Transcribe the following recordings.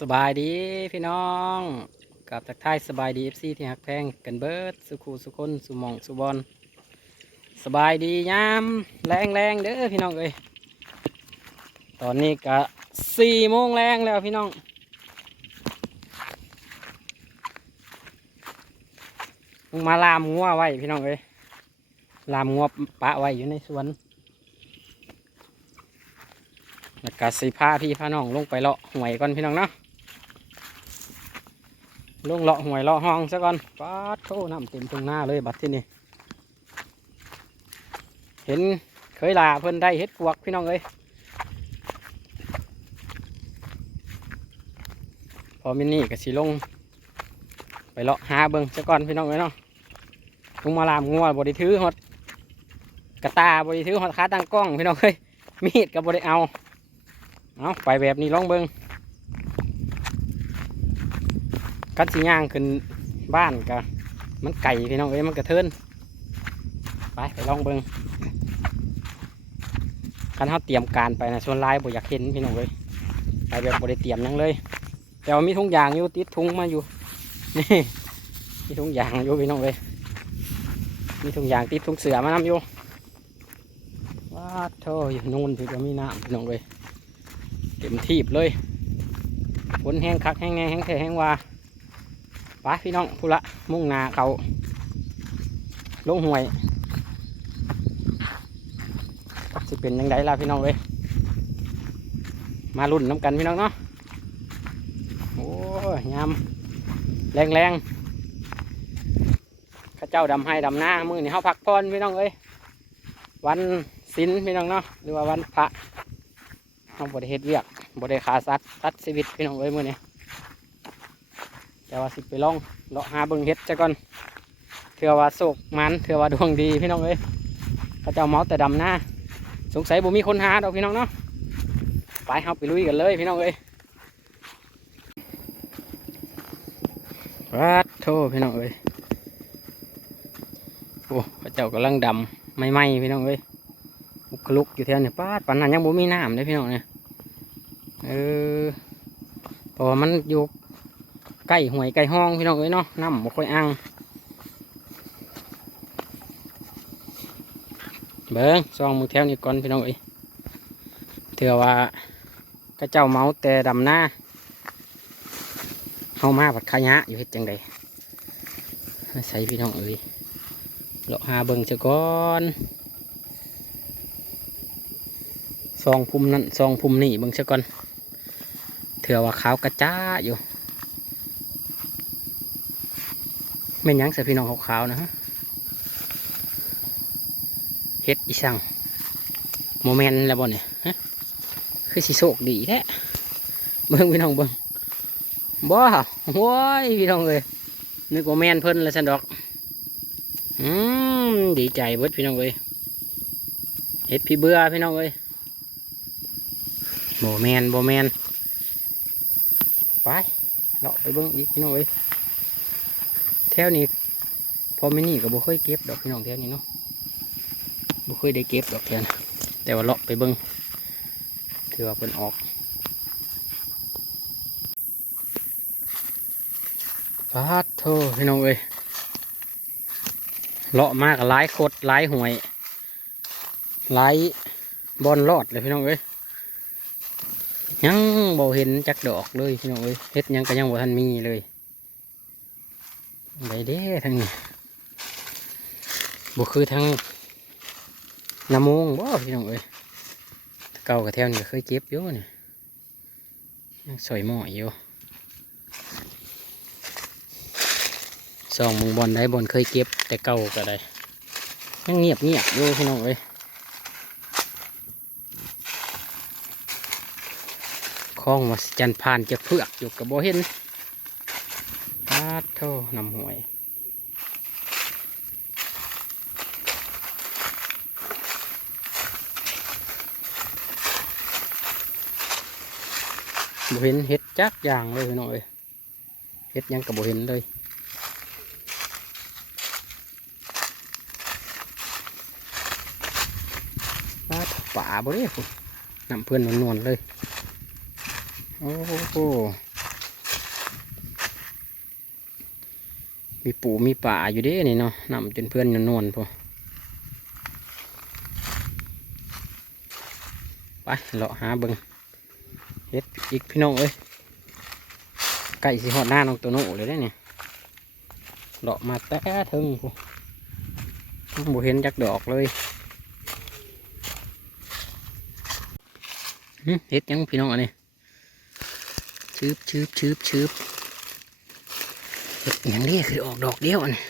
สบายดีพี่น้องกับทักทายสบายดีเอฟซีที่หักแพงกันเบิดสุขูสุคนสุมองสุบอลสบายดียามแรงแรงเด้อพี่น้องเอ้ยตอนนี้ก็สี่โมงแรงแล้วพี่น้องมาลามงัวไว้พี่น้องเอ้ยลามงัวปะไว้อยู่ในสวนแล้วก็สีพาพี่พาน้องลงไปเลาะหวยก่อนพี่น้องเนาะ ลงเลาะหวยเลาะห้องซะก่อนปาดโถน้ำเต็มตรงหน้าเลยบัดที่นี่เห็นเคยลาเพิ่นได้เฮ็ดปวกพี่น้องเอ้ยพอมินนี่ก็สิลง ไปเลาะหาเบิ่งซะก่อนพี่น้องเอ้ยเนาะลงมาลามงัวบริถือหดกระตาบริถือหดขาตั้งกล้องพี่น้องเอ้ยมีดกับบริเอาเอาไปแบบนี้ลองเบิง กัดสิย่างขึ้นบ้านกะมันไก่พี่น้องเอ้ยมันกระเทินไปไปลองเบิงกันเขาเตรียมการไปนะส่วนลายบ่อยากเห็นพี่น้องเอ้ยไปแบบบ่ได้เตรียมยังเลย แต่ว่ามีทุงยางอยู่ติดทุงมาอยู่นี่มีทุงยางอยู่พี่น้องเอ้ยมีทุงยางติดทุงเสือมานำอยู่ว้าโธ่อยู่นู่นพี่ก็มีน้ำพี่น้องเอ้ยเต็มทีบเลยฝนแห้งคักแห้งแน่แห้งแท้แห้งว่า ไปพี่น้องพูละมุ่งนาเขาลงห่วยสิเป็นยังไงล่ะพี่น้องเว้ยมาลุ่นน้ำกันพี่น้องเนาะโอ้ยยามแรงแรงข้าเจ้าดำให้ดำหน้ามือนี่เขาพักผ่อนพี่น้องเอ้ยวันศิลพี่น้องเนาะหรือว่าวันพระเอาบริเฮ็ดเวียกบริขาสัตว์ตัดชีวิตพี่น้องเอ้ยมือนี้ แต่ว่าสิไปลองเลาะหาเบิ่งเฮ็ดจะก่อนเถื่อว่าโศกมันเถื่อว่าดวงดีพี่น้องเอ้ยเขาเจ้าเมาแต่ดำหน้า สงสัยบ่มีคนหาดอกพี่น้องเนาะไปเฮาไปลุยกันเลยพี่น้องเอ้ยวัดโทพี่น้องเอ้ยโอ้เขาเจ้ากำลังดำไม่ไหมพี่น้องเอ้ยมุกลุกอยู่แถวเนี่ยป้าดปานนั้นยังบ่มีน้ำเลยพี่น้องเนี่ยเออเพราะมันอยู่ ใกล้ห่วยใกล้ห้องพี่น้องเอ้ยเนาะน้ำบ่ค่อยอ่างเบิ้งซองมือแถวนี้ก่อนพี่น้องเอ้ยเถื่อว่าก็เจ้าเมาแต่ดำหน้าเฮามาผัดขยะอยู่เฮ็ดจังใดใส่พี่น้องเอ้ยเลาะหาเบิ่งซะก่อนซองพุ่มนั่นซองพุ่มนี่เบิ่งซะก่อนเถื่อว่าขาวกระจ้าอยู่ แม่นยังใส่พี่น้องขาวๆนะฮะเฮ็ดอีสังโมเมนต์แล้วบ่เนี่ยฮะคือสิโชคดีแท้เบิ่งพี่น้องเบิ่งบ่โว้ยพี่น้องเอ้ยนึกว่าแมนเพิ่นแล้วสันดอกอืมดีใจเบิดพี่น้องเอ้ยเฮ็ดพี่เบื่อพี่น้องเอ้ยโบแมนโบแมนไปเราะไปเบิ้งอีกพี่น้องเอ้ย ถวนี้พอไม่นี่ก็บ่เคยเก็บดอกพี่น้องแถวนี้เนาะบ่เคยได้เก็บดอกแถวนะแต่ว่าเลาะไปเบิ้งถือว่าเพิ่นออกฟาดโทพี่น้องเอ้ยเลาะมากหลายโคตรหลายหวยหลายบอลรอดเลยพี่น้องเอ้ยยังบ่เห็นจักดอกเลยพี่น้องเอ้ยเฮ็ดยังก็ยังบ่ทันมีเลย ไปเด้ทางนี้บ่คือทางน้ำมงบ่พี่น้องเอ้ยเก่ากับแถวนี้เคยเก็บอยู่นี่ยังสวยหม้ออยู่สองมึงบอลได้บอลเคยเก็บแต่เก่าก็ได้ยังเงียบเงียบอยู่พี่น้องเอ้ยคลองวัดจันทร์ผ่านจะเพือกอยู่กับโบเห็น ปาดเท่านำหวยโบเห็นเห็ดจักอย่างเลยพี่น้องเอ้ยเห็ดหยังกับโบเห็นเลยปาดป่าบ่ได้พุ่นนำเพื่อนนวลๆเลย โอ้โห มีปูมีป่าอยู่เด้นี่เนาะนำจนเพื่อนนวลพอไปเลาะหาเบิงเฮ็ดอีกพี่น้องเอ้ยไก่สิหอดหน้าน้องตัวโน่เลยได้เนี่ยเลาะมาแต่ถึงพอบ่เห็นจักดอกเลยเฮ็ดยังพี่น้องอันนี้ชืบชืบชืบชืบ อย่างนี้คือออกดอกเดียวนนี้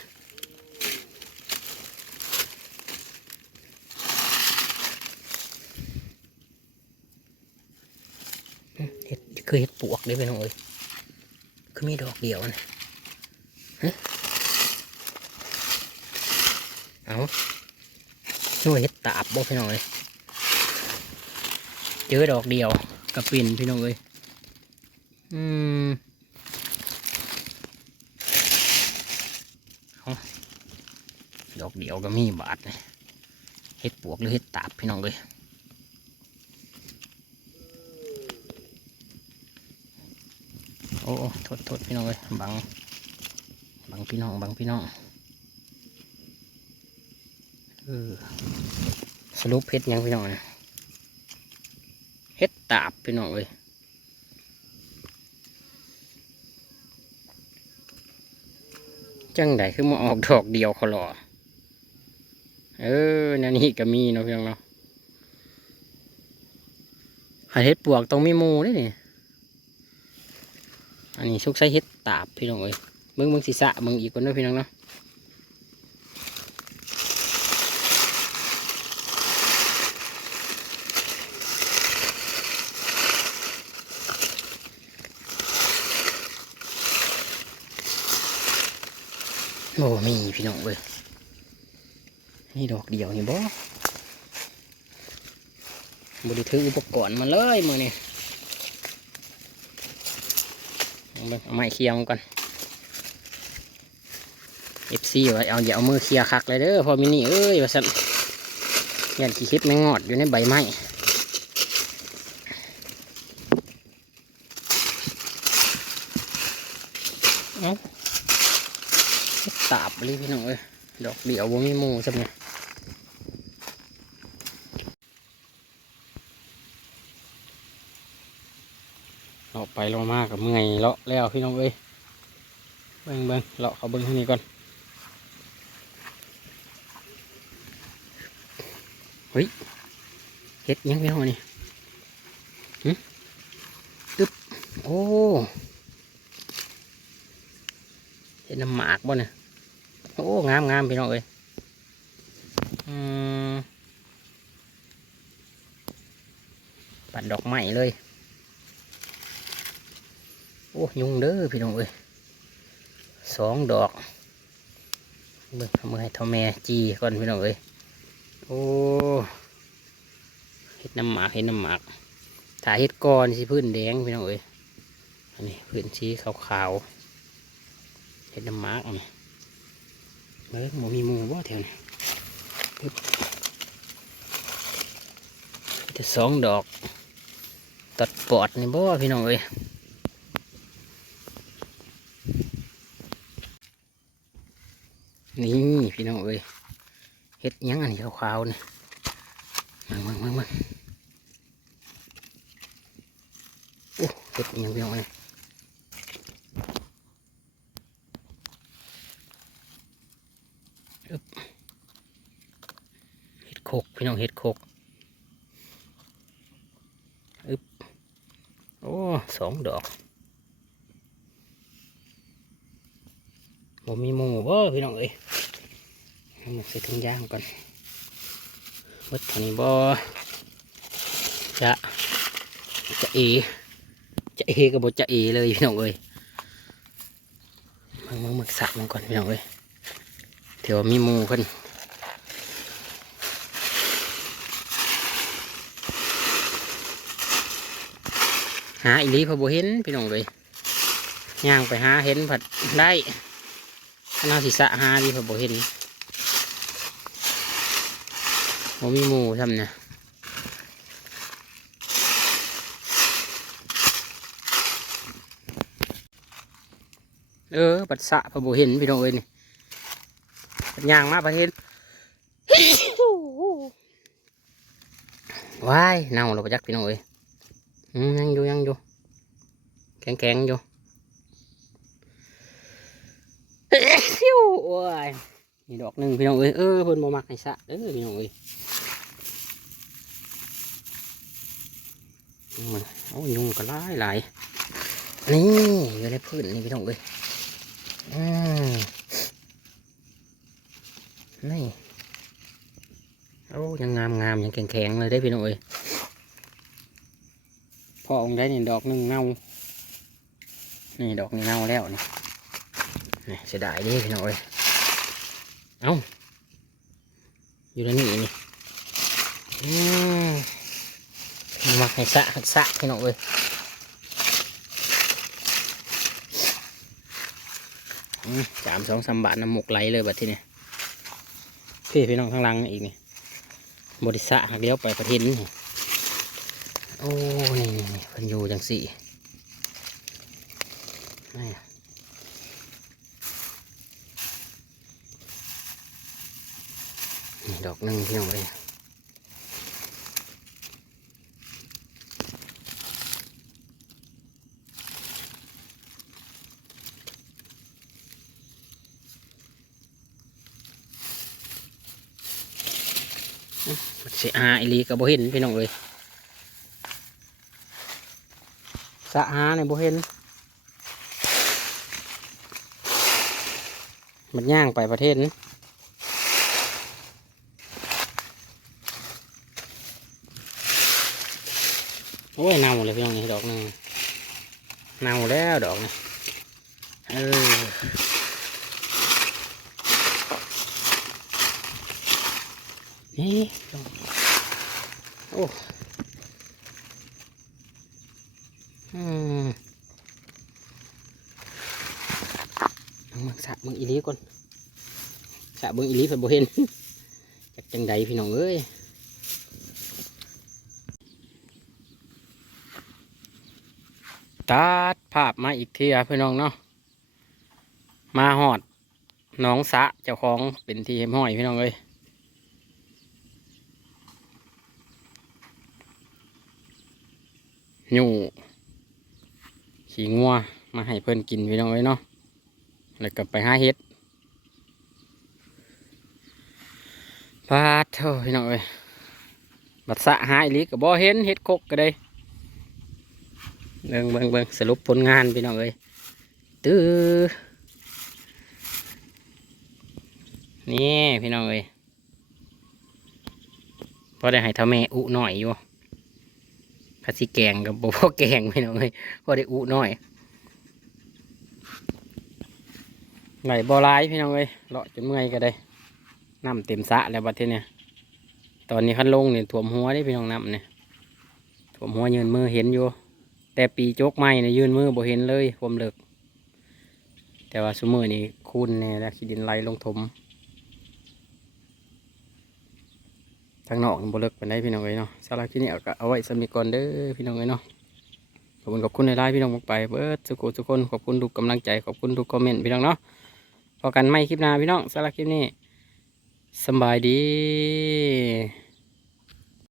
อืมเห็ดคือเห็ดปวกเด้ไปน้องเอ้ยคือมีดอกเดียวนนี้ฮะเอาหน่วยเห็ดตาบบ่พี่น้องเอ้ยเจอดอกเดียวกับปิ่นพี่น้องเอ้ยอืม ดอกเดียวก็มีบาทเลยเห็ดปวกหรือเห็ดตาบพี่น้องเลยโอ้โอ้โทษโทษพี่น้องเลยบัง บังพี่น้อง บังพี่น้องเออสรุปเห็ดยังพี่น้องเลยเห็ดตาบพี่น้องเลย จังไดคือมาออกดอกเดียวขลอเออนั่นี้ก็มีเนาะพี่น้องเนาะหาเห็ดปวกต้องมีมูด้วยนี่อันนี้ชุกใส่เห็ดตาบพี่น้องเอ้ยมึงมึงศีรษะมึงอีกคนเด้วยพี่น้องเนาะ โอ้มีพี่น้องเอ้ยนี่ดอกเดียวนี่บ่บริถืออุปกรณ์มาเลยมือนี่เอาไม้เคลียร์มันก่อนเอฟซีว่าเอาอย่าเอามือเคลียร์คักเลยเด้อพอมินี่เอ้ยว่าสันยันขี้คิดไม่งอดอยู่ในใบไม้เอ้าเฮ็ดตา บลยพี่น้องเอ้ยดอกเดี่ยวบ่มีหมูสักเนี่ยเราไปเรามากกับเมื่อยเลาะแล้วพี่น้องเอ้ยเบิ่งเบิ่งเลาะเขาเบิ่งที่นี่ก่อนเฮ้ยเฮ็ดยังพี่น้องนี่หึตึ๊บโอ้เฮ็ดน้ำหมากบ่เนี่ย โอ้งามงามพี่น้องเอ้ยปัดดอกไม้เลย โอ้ยุงเด้อพี่น้องเอ้ยสองดอกเบิ่งเอามือให้เท่าแม่จีก่อนพี่น้องเอ้ยโอ้เห็ดน้ำหมากเห็ดน้ำหมากถ้ายเห็ดก้อนสิพื้นแดงพี่น้องเอ้ยอันนี้พื้นสีขาวๆเห็ดน้ำหมากอันนี้ เบิ้งหมูมีหมูบ่แถวนี้ปึ๊บจะสองดอก ตัดปอดนี่บ่พี่น้องเอ้ยนี่พี่น้องเอ้ยเฮ็ดหยังอันนี้ขาวๆนี่มึงมึงมึงมึงโอ้เฮ็ดหยังพี่น้องเอ้ย เห็ดโคกพี่น้องเห็ดโคกอึบโอ้สองดอกผมมีหมูบ่พี่น้องเอ้ยเอาหมกใส่ถุงยางก่อนวัดท่านี้บ่จะจะเอจะเอกับบจะเอเลยพี่น้องเอ้ยมึงมึงมึกสักมันก่อนพี่น้องเอ้ย เดี๋ยวมีมูเพิ่นหาอีลีพอบ่เห็นพี่น้องเลยย่างไปหาเห็นผัดได้ขนาศีรษะหาดีพอบ่เห็นบ่มีมูทำเนี่ยเออบัดสะพระบุเห็นพี่น้องเอ้ยนี่ ย่างมาประเห็นว้ายเน่าเราประจักพี่น้องเอ้ยอืมยังอยู่ยังอยู่แข็งแข็งๆอยู่โอ้ยนี่ดอกหนึ่งพี่น้องเอ้ยเออเพิ่นบ่มักให้สะเด้อพี่น้องเอ้ยอืมโอ้ยยุงก็หลายหลายนี่อยู่ในพื้นนี่พี่น้องเอ้ยอืม นี่โอ้ยังงามงามยังแข็งแข็งเลยได้พี่น้องเอ้ยพอองค์ได้นี่ดอกหนึ่งเน่านี่ดอกนี้เน่าแล้วนี่นี่เสียดายดิพี่น้องเอ้ยเอ้าอยู่ในนี่นี่มมักให้สะให้สะพี่น้องเอ้ยสามสองสามบาทน้ำหมกไหลเลยบัดที่นี่ พี่พี่น้องข้างล่างอีกนี่บริษัทเลี้ยวไปประเทศนี่โอ้นี่นี่เพิ่นอยู่จังสี่นี่ดอกนึ่งพี่น้องเลย สิหาอีลีกับโบเห็นพี่น้องเลยสะหาเนี่ยโบเห็นมันย่างไปประเทศนี้โอ้ยเน่าเลยพี่น้องนี่ดอกนึงเน่าแล้วดอกนี่เออ นี่ดอกโอ้อืมเอามึงสะมึงอีลีก่อนสะมึงอีลีเพิ่นบ่เห็นจักจังใดพี่น้องเอ้ยตัดภาพมาอีกเทียพี่น้องเนาะมาหอดน้องสะเจ้าของเป็นทีเฮมห้อยพี่น้องเอ้ย ยูขี่งัวมาให้เพิ่อนกินพี่น้องเอ้ยเนาะแล้วก็ไปหาเห็ดปาดเถอะพี่น้องเอ้ยบัดสะหายลีก็บ่เห็นเห็ดคกก็ได้เบิ่งเบิ่งเบิ่งสรุปผลงานพี่น้องเอ้ยตื้อนี่พี่น้องเอ้ยพอได้ให้ท่าแม่อุหน่อยอยู่ ภาษีแกงกับบ่พอแกงพี่น้องเอ้ยพอได้อุหน่อยไหลบ่ร้ายพี่น้องเอ้ยเลาะจนเมื่อยก็ได้น้ำเต็มสะแล้วบัดทีเนี่ยตอนนี้ขั้นลงเนี่ยถ่วมหัวได้พี่น้องน้ำเนี่ยถ่วมหัวยืนมือเห็นอยู่ แต่ปีโจกใหม่เนี่ยยืนมือบ่เห็นเลยความเลิกแต่ว่าสมือนี่คูนเนี่ยแล้วขี้ดินไหลลงถม ทางนอกบ่เลิกไปได้พี่น้องเอ้ยเนาะสำหรับที่นี่ก็เอาไว้สำนีก่อนเด้อพี่น้องเอ้ยเนาะขอบคุณขอบคุณในไลน์พี่น้องไปเบิร์ดสุขุทุกคนขอบคุณทุกกำลังใจขอบคุณทุกคอมเมนต์พี่น้องเนาะพอกันไม่คลิปหน้าพี่น้องสาระคลิปนี้สบายดี